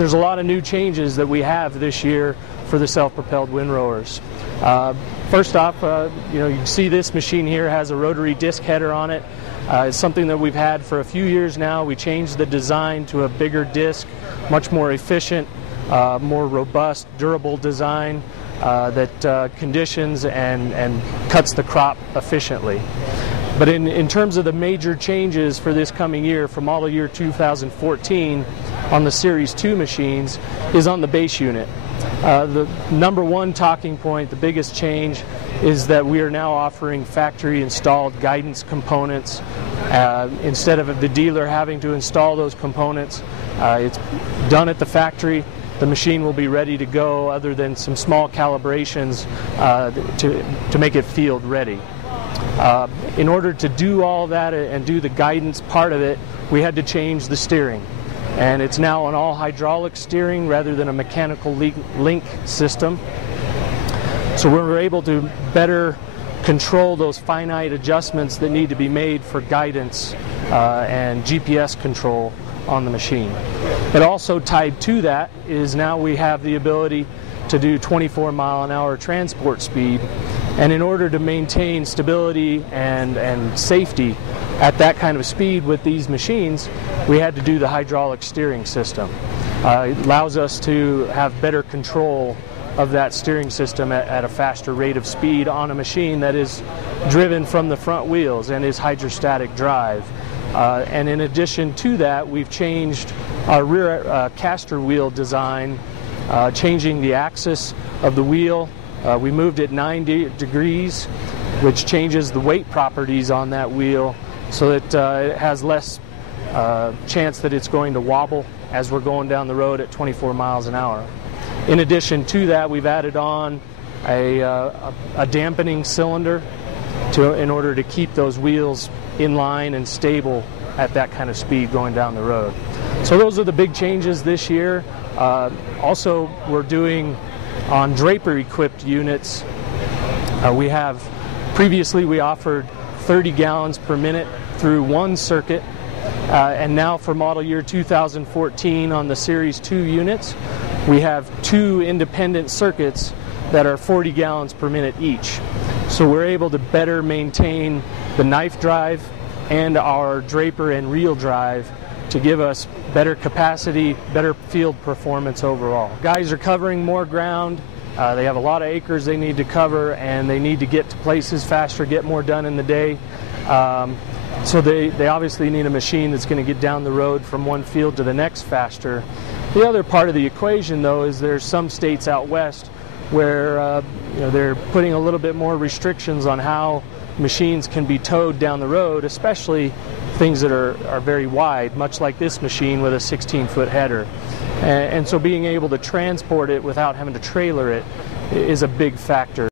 There's a lot of new changes that we have this year for the self-propelled Windrowers. First off, you can see this machine here has a rotary disc header on it. It's something that we've had for a few years now. We changed the design to a bigger disc, much more efficient, more robust, durable design that conditions and cuts the crop efficiently. But in terms of the major changes for this coming year, for model year 2014 on the Series 2 machines, is on the base unit. The number one talking point, the biggest change, is that we are now offering factory installed guidance components. Instead of the dealer having to install those components, it's done at the factory. The machine will be ready to go, other than some small calibrations to make it field ready. In order to do all that and do the guidance part of it, we had to change the steering. And it's now an all hydraulic steering rather than a mechanical link system. So we're able to better control those finite adjustments that need to be made for guidance and GPS control on the machine. But also tied to that is now we have the ability to do 24-mile-an-hour transport speed. And in order to maintain stability and safety at that kind of speed with these machines, we had to do the hydraulic steering system. It allows us to have better control of that steering system at a faster rate of speed on a machine that is driven from the front wheels and is hydrostatic drive. And in addition to that, we've changed our rear caster wheel design, changing the axis of the wheel. We moved it 90 degrees, which changes the weight properties on that wheel so that it has less chance that it's going to wobble as we're going down the road at 24 miles an hour. In addition to that, we've added on a dampening cylinder in order to keep those wheels in line and stable at that kind of speed going down the road. So those are the big changes this year. Also, we're doing on draper equipped units. Previously we offered 30 gallons per minute through one circuit, and now for model year 2014 on the Series 2 units, we have two independent circuits that are 40 gallons per minute each. So we're able to better maintain the knife drive and our draper and reel drive to give us better capacity, better field performance overall. Guys are covering more ground. They have a lot of acres they need to cover, and they need to get to places faster, get more done in the day. So they obviously need a machine that's going to get down the road from one field to the next faster. The other part of the equation, though, is there's some states out west where they're putting a little bit more restrictions on how machines can be towed down the road, especially things that are very wide, much like this machine with a 16-foot header. And so being able to transport it without having to trailer it is a big factor.